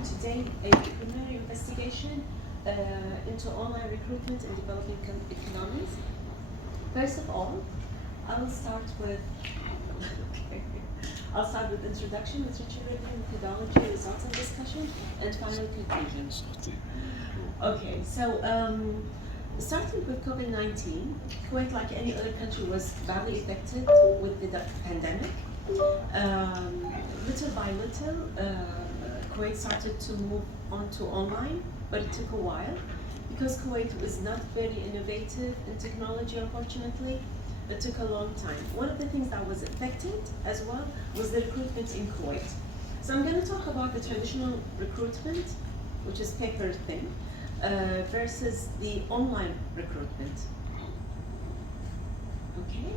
presenting today a preliminary investigation into online recruitment in developing economies. First of all, I'll start with introduction, literature review, methodology, results of discussion, and final conclusions. Okay, so starting with COVID-19, Kuwait, like any other country, was badly affected with the pandemic. Little by little, Kuwait started to move on to online, but it took a while because Kuwait was not very innovative in technology, unfortunately. It took a long time. One of the things that was affected as well was the recruitment in Kuwait. So I'm going to talk about the traditional recruitment, which is paper thing, versus the online recruitment. Okay.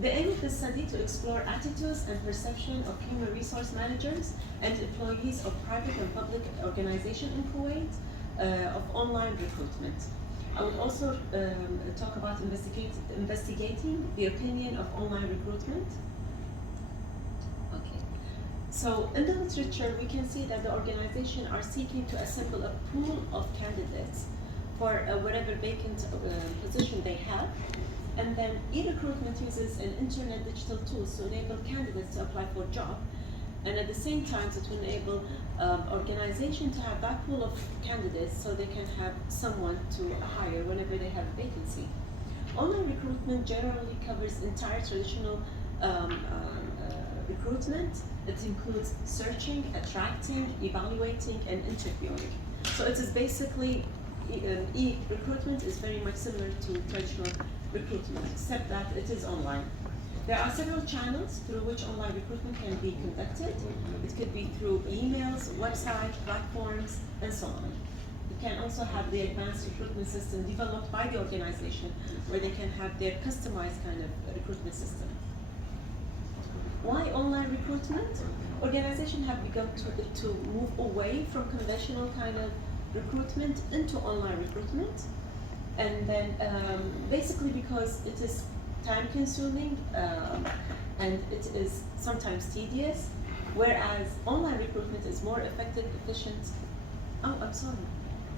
The aim of the study to explore attitudes and perception of human resource managers and employees of private and public organizations in Kuwait of online recruitment. I would also talk about investigating the opinion of online recruitment. Okay. So in the literature, we can see that the organizations are seeking to assemble a pool of candidates for whatever vacant position they have. And then e-recruitment uses an internet digital tools to enable candidates to apply for a job. And at the same time, it will enable organizations to have that pool of candidates so they can have someone to hire whenever they have a vacancy. Online recruitment generally covers entire traditional recruitment. It includes searching, attracting, evaluating, and interviewing. So it is basically, e-recruitment is very much similar to traditional recruitment, except that it is online. There are several channels through which online recruitment can be conducted. It could be through emails, websites, platforms, and so on. You can also have the advanced recruitment system developed by the organization where they can have their customized kind of recruitment system. Why online recruitment? Organizations have begun to move away from conventional kind of recruitment into online recruitment. And then basically because it is time consuming and it is sometimes tedious, whereas online recruitment is more effective, efficient. Oh, I'm sorry.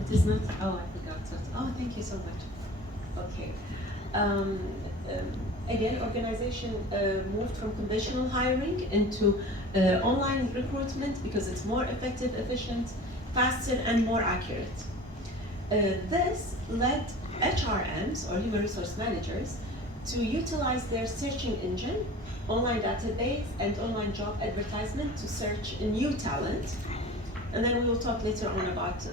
It is not, oh, I forgot. Oh, thank you so much. Okay. Again, organization moved from conventional hiring into online recruitment because it's more effective, efficient, faster, and more accurate. This led HRMs, or human resource managers, to utilize their searching engine, online database, and online job advertisement to search new talent. And then we will talk later on about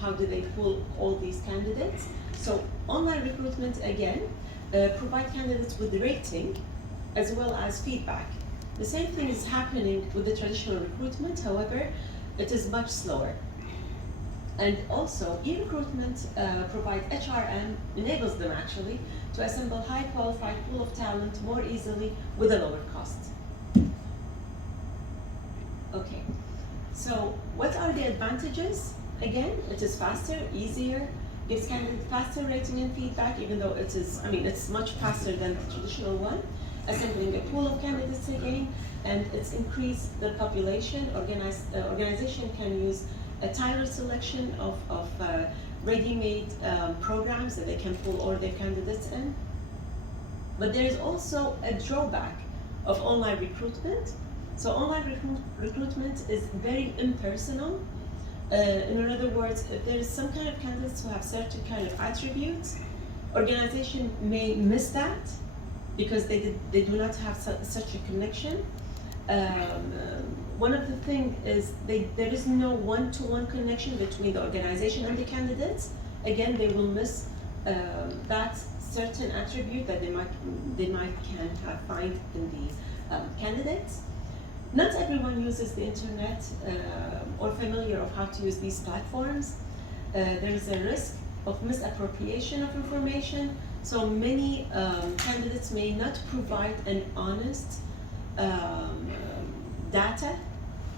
how do they pull all these candidates. So online recruitment, again, provide candidates with rating as well as feedback. The same thing is happening with the traditional recruitment, however, it is much slower. And also, e-recruitment provide HRM, enables them actually, to assemble high qualified pool of talent more easily with a lower cost. Okay, so what are the advantages? Again, it is faster, easier, gives candidates faster rating and feedback, even though it is, it's much faster than the traditional one. Assembling a pool of candidates again, and it's increased the population. Organization can use a tailored selection of ready-made programs that they can pull all their candidates in. But there is also a drawback of online recruitment. So online recruitment is very impersonal. In other words, if there is some kind of candidates who have certain kind of attributes, organization may miss that because they do not have such a connection. One of the things is there is no one-to-one connection between the organization and the candidates. Again, they will miss that certain attribute that they might find in the candidates. Not everyone uses the internet or familiar of how to use these platforms. There is a risk of misappropriation of information. So many candidates may not provide an honest data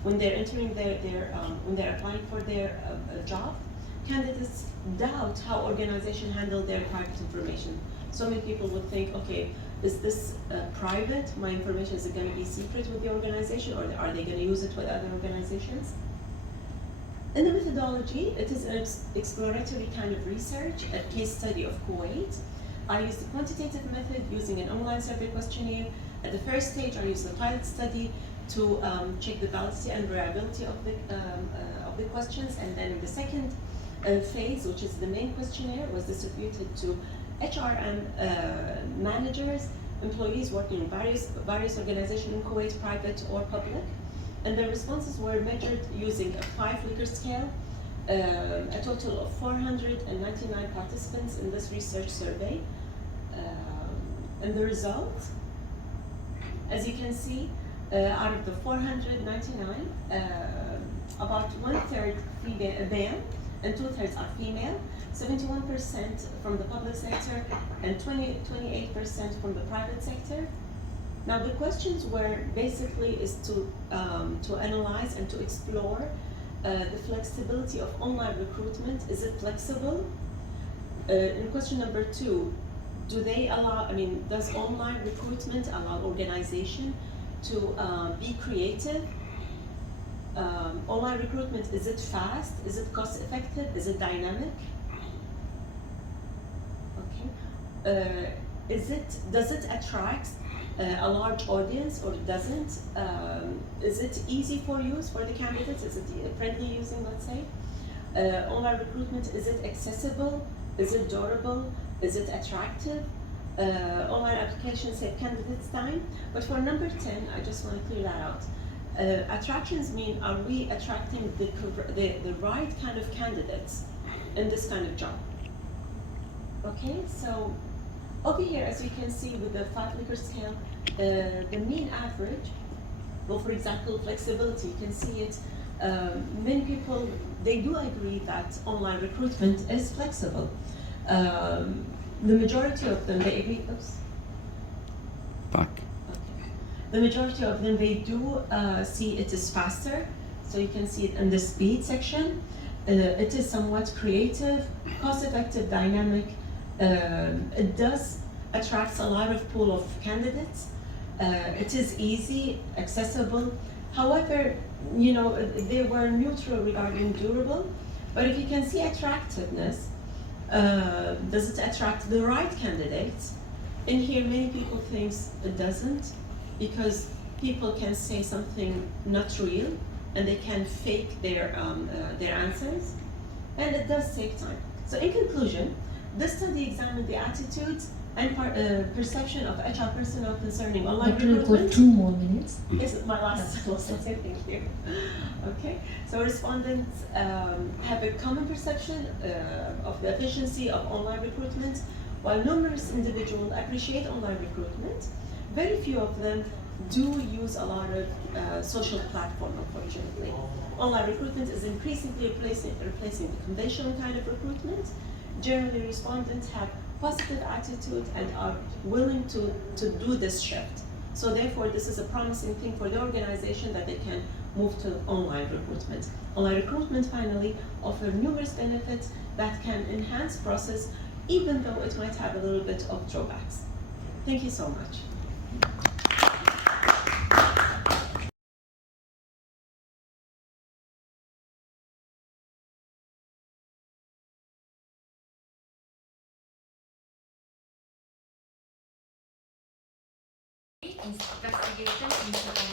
when they're entering when they're applying for their job. Candidates doubt how organizations handle their private information. So many people would think, okay, is this private? My information, is it going to be secret with the organization, or are they going to use it with other organizations? In the methodology, it is an exploratory kind of research, a case study of Kuwait. I use the quantitative method using an online survey questionnaire. At the first stage, I use the pilot study to check the validity and reliability of the questions, and then in the second phase, which is the main questionnaire, was distributed to HRM managers, employees working in various organizations in Kuwait, private or public, and the responses were measured using a 5-Likert scale. A total of 499 participants in this research survey, and the result, as you can see, out of the 499, about 1/3 male and 2/3 are female, 71% from the public sector and 28% from the private sector. Now the questions were basically is to analyze and to explore the flexibility of online recruitment. Is it flexible? In question number 2, do they allow, does online recruitment allow organization to be creative? Online recruitment, is it fast? Is it cost effective? Is it dynamic? Okay. Does it attract a large audience or it doesn't? Is it easy for use for the candidates? Is it friendly using, let's say? Online recruitment, is it accessible? Is it durable? Is it attractive? Online applications save candidates time. But for number 10, I just want to clear that out. Attractions mean, are we attracting the right kind of candidates in this kind of job? Okay, so over here, as you can see with the 5-Likert scale, the mean average, well, for example, flexibility, you can see it, many people, they do agree that online recruitment is flexible. The majority of them, they agree, Back. Okay. The majority of them, they do see it is faster. So you can see it in the speed section. It is somewhat creative, cost-effective, dynamic. It does attract a lot of pool of candidates. It is easy, accessible. However, they were neutral regarding durable. But if you can see attractiveness, does it attract the right candidates? In here, many people think it doesn't, because people can say something not real, and they can fake their answers, and it does take time. So in conclusion, this study examined the attitudes and perception of HR personnel concerning online recruitment. 2 more minutes. Yes, my last slide, thank you. Okay, so respondents have a common perception of the efficiency of online recruitment. While numerous individuals appreciate online recruitment, very few of them do use a lot of social platform, unfortunately. Online recruitment is increasingly replacing the conventional kind of recruitment. Generally, respondents have positive attitude and are willing to do this shift. So therefore, this is a promising thing for the organization that they can move to online recruitment. Online recruitment, finally, offers numerous benefits that can enhance process, even though it might have a little bit of drawbacks. Thank you so much. Investigation into